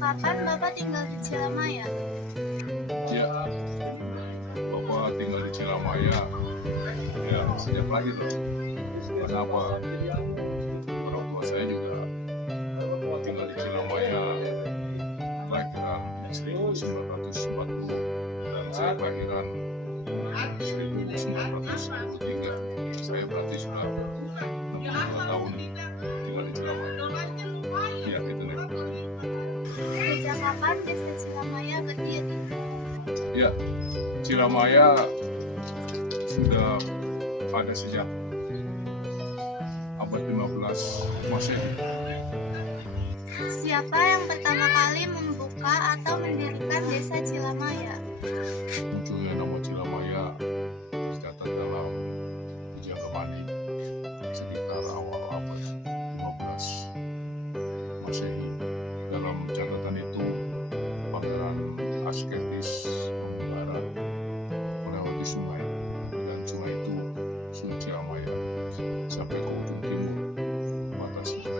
kapan Bapak tinggal di Cilamaya? Ya, Bapak tinggal di Cilamaya ya sejak lahir. Kenapa? Orang tua saya juga tinggal di Cilamaya kelahiran 1940 dan saya kelahiran 1993. Saya berarti sudah 62 tahun tinggal di Cilamaya. Ya, itu nih. Sejak kapan desa Cilamaya berdiri? Ya, Cilamaya sudah ada sejak abad 15 Masehi. Siapa yang pertama kali membuka atau mendirikan desa Cilamaya? Munculnya nama Cilamaya tercatat dalam Pijagamani sekitar awal abad 15 Masehi. Dalam catatan itu, Pangeran Asketis mengembara melewati sungai, dan sungai itu Sungai Cilamaya sampai ke ujung timur batasnya.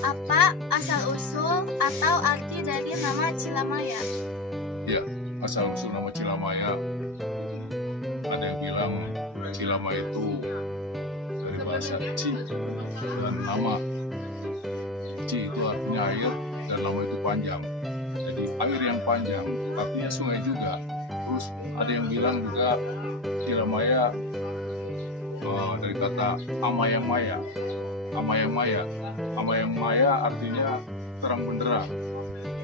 Apa asal-usul atau arti dari nama Cilamaya? Ya, asal-usul nama Cilamaya, ada yang bilang Cilama itu dari bahasa Ci dan nama. Ci itu artinya air dan nama itu panjang. Jadi air yang panjang artinya sungai juga. Terus ada yang bilang juga Cilamaya dari kata Amayang Maya. Amayang Maya. Amayang Maya artinya terang benderang.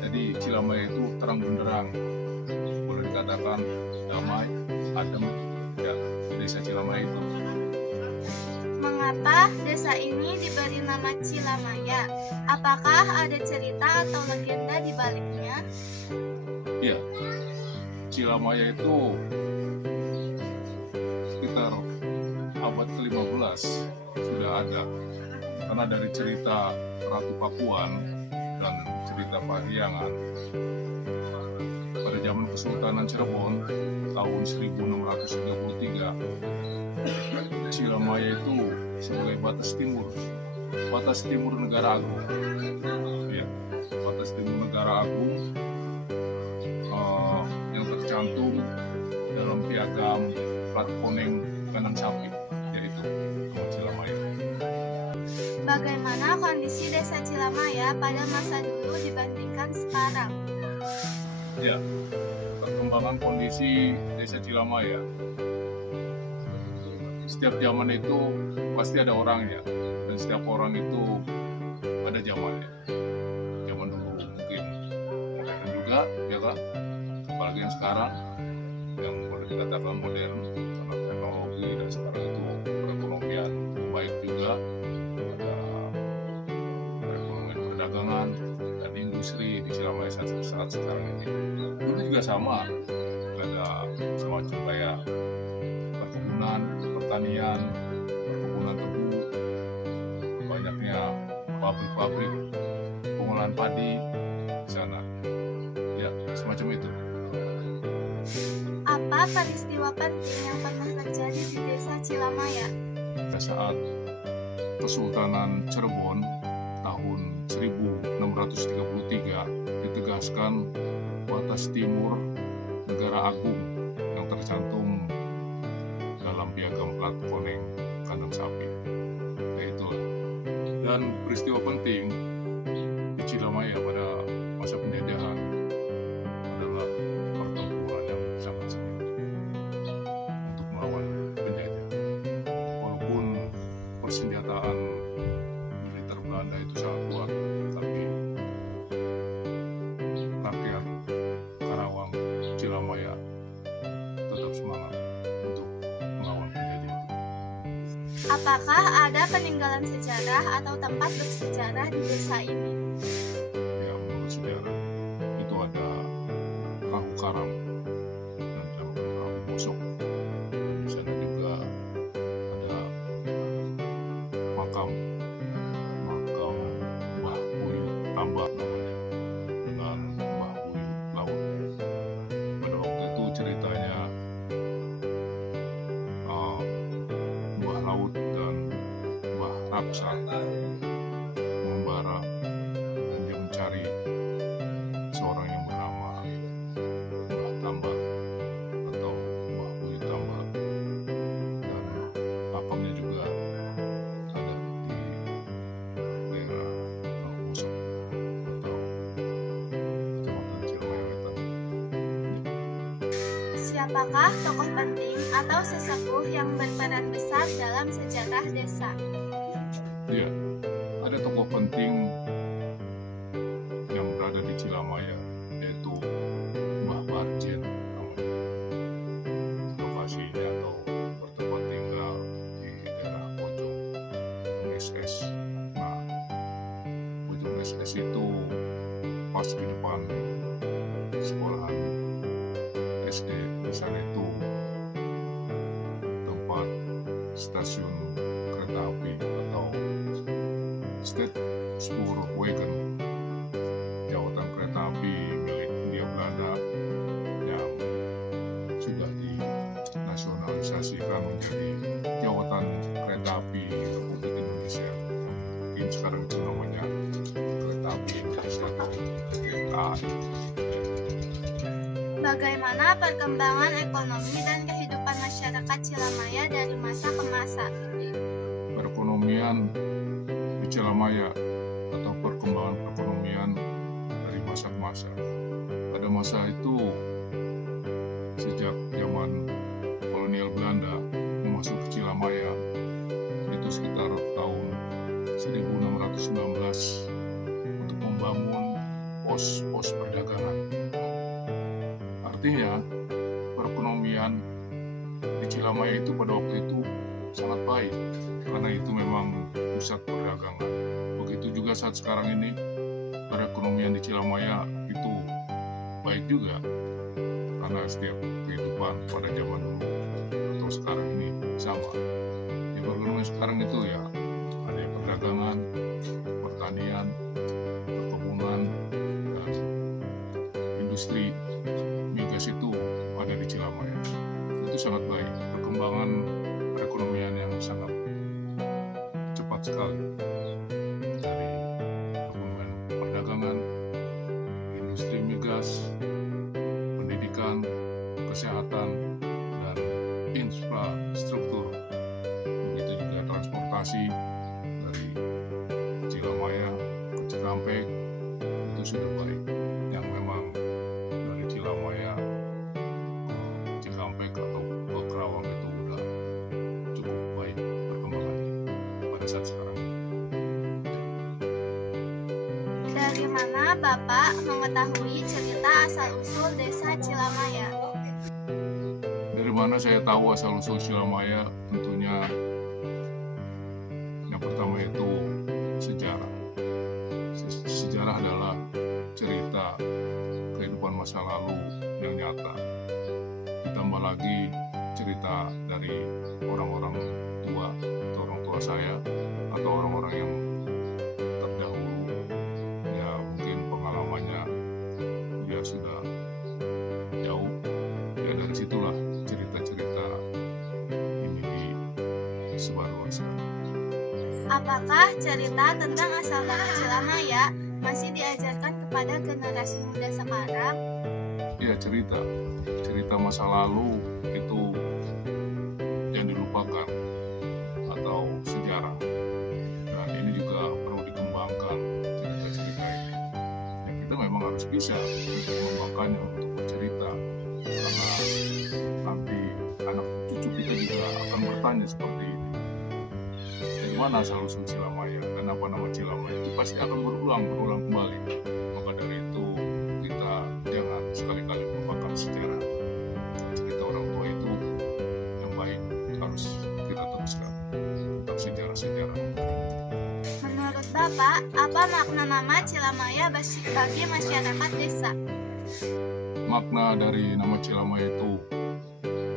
Jadi Cilamaya itu terang benderang. Boleh dikatakan damai, adem, ya, desa Cilamaya itu. Mengapa desa ini diberi nama Cilamaya? Apakah ada cerita atau legenda di baliknya? Ya, Cilamaya itu sekitar abad ke-15 sudah ada. Karena dari cerita Ratu Pakuan dan cerita Parahyangan, pada zaman Kesultanan Cirebon tahun 1633, Cilamaya itu sebagai batas timur negara agung. Ya, batas timur negara agung yang tercantum dalam piagam plat kuning kanan sapi, yaitu nama Cilamaya. Bagaimana kondisi desa Cilamaya pada masa dulu dibandingkan sekarang? Ya, perkembangan kondisi desa Cilamaya. Setiap zaman itu pasti ada orangnya, dan setiap orang itu ada zamannya. Zaman dulu mungkin modern juga, ya kan? Apalagi yang sekarang, yang boleh dikatakan modern karena teknologi, dan sekarang itu perekonomian baik juga, ada perekonomian perdagangan dan industri di Cilamaya saat sekarang ini. Dulu juga sama, ada semacam kayak perkebunan, pertanian, perkebunan tebu, banyaknya pabrik-pabrik pengolahan padi di sana. Ya, semacam itu. Apa peristiwa penting yang pernah terjadi di desa Cilamaya? Pada saat Kesultanan Cirebon tahun 1633 ditegaskan batas timur negara agung yang tercantum dalam piagam plat kuning kandang sapi. Yaitu. Dan peristiwa penting di Cilamaya pada masa penjajahan adalah pertempuran yang sangat sengit untuk melawan penjajah. Walaupun persenjataan militer Belanda itu sangat kuat, tapi rakyat Karawang Cilamaya tetap semangat untuk melawan penjajah itu. Apakah ada peninggalan sejarah atau tempat bersejarah di desa ini? Ya, menurut sejarah itu ada perahu karam dan dinamakan perahu bosok, dan di sana juga ada makam Mbah Buyut Tambak namanya, dengan Mbah Buyut Laut. Pada waktu itu ceritanya Mbah Laut dan Mbah Raksa mengembara, dan dia Siapakah tokoh penting atau sesepuh yang berperan besar dalam sejarah desa? Ya, ada tokoh penting yang berada di Cilamaya, yaitu Mbah Parjen namanya. Lokasinya atau bertempat tinggal di daerah pojok SS. Nah, pojok SS itu pas di depan sekolahan SD. Di sana itu tempat stasiun kereta api atau State Spoorwegen, jawatan kereta api milik Hindia Belanda yang sudah dinasionalisasikan menjadi jawatan kereta api Republik Indonesia. Mungkin sekarang itu namanya kereta api Indonesia atau KAI. Bagaimana perkembangan ekonomi dan kehidupan masyarakat Cilamaya dari masa ke masa? Perekonomian di Cilamaya atau perkembangan perekonomian dari masa ke masa. Pada masa itu, sejak zaman kolonial Belanda masuk ke Cilamaya, itu sekitar tahun 1619 untuk membangun pos-pos perdagangan. Artinya, perekonomian di Cilamaya itu pada waktu itu sangat baik, karena itu memang pusat perdagangan. Begitu juga saat sekarang ini, perekonomian di Cilamaya itu baik juga, karena setiap kehidupan pada zaman dulu atau sekarang ini sama. Di perekonomian sekarang itu ya ada perdagangan, pertanian, perkebunan, dan industri migas itu ada di Cilamaya. Itu sangat baik, perkembangan perekonomian yang sangat cepat sekali dari perekonomian perdagangan, industri migas, pendidikan, kesehatan, dan infrastruktur. Begitu juga transportasi dari Cilamaya ke Cikampek itu sudah baik. Yang memang dari Cilamaya ke Cikampek atau ke Kerawang itu udah cukup baik perkembangannya pada saat sekarang. Dari mana Bapak mengetahui cerita asal-usul desa Cilamaya? Dari mana saya tahu asal-usul Cilamaya? Tentunya yang pertama itu sejarah. Sejarah adalah cerita kehidupan masa lalu yang nyata. Ditambah lagi cerita dari orang-orang tua atau orang tua saya atau orang-orang yang terdahulu, ya mungkin pengalamannya dia sudah jauh, ya dari situlah cerita-cerita ini disebarluaskan. Apakah cerita tentang asal dari Cilamaya masih diajarkan kepada generasi muda sekarang? Ya, cerita masa lalu itu yang dilupakan atau sejarah, dan ini juga perlu dikembangkan cerita-cerita ini. Ya, kita memang harus bisa untuk mengembangkannya, untuk bercerita, karena nanti anak cucu kita juga akan bertanya seperti ini, dari mana asal-usul Cilamaya dan apa nama Cilamaya, itu pasti akan berulang kembali. Maka dari itu kita jangan sekali-kali melupakan sejarah. Cerita orang tua itu yang baik harus kita teruskan tentang sejarah-sejarah. Menurut Bapak, apa makna nama Cilamaya bagi masyarakat desa? Makna dari nama Cilamaya itu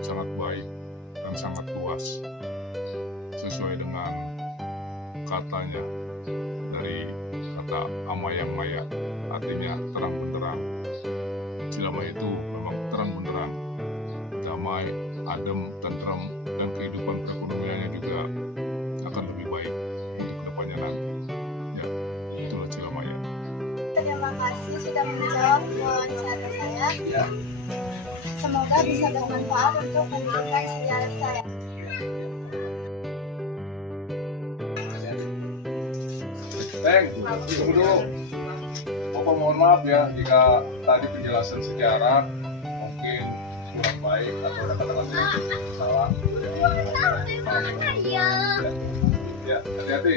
sangat baik dan sangat luas, sesuai dengan katanya, dari kata Amayang Maya, artinya terang benderang. Cilamaya itu memang terang benderang, damai, adem, tentrem, dan kehidupan perekonomiannya juga akan lebih baik untuk kedepannya nanti. Ya, itulah Cilamaya. Terima kasih sudah menjawab wawancara saya. Ya. Semoga bisa bermanfaat untuk menunjukkan sejarah saya. Tunggu dulu. Bapak mohon maaf ya jika tadi penjelasan sejarah mungkin kurang baik. baik atau ada kata-kata salah. Ya, hati-hati.